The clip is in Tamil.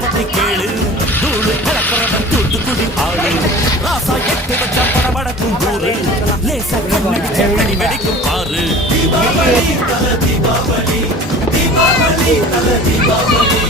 பத்தி கேளு தூளு கலப்புறவன் தூத்துக்குடி ஆளு ராசா எட்டு வச்சா படபடக்கும் ஊரு லேசா கண்ணடிச்ச வெடி வெடிக்கும் பாரு தீபாவளி தல தீபாவளி தீபாவளி தல தீபாவளி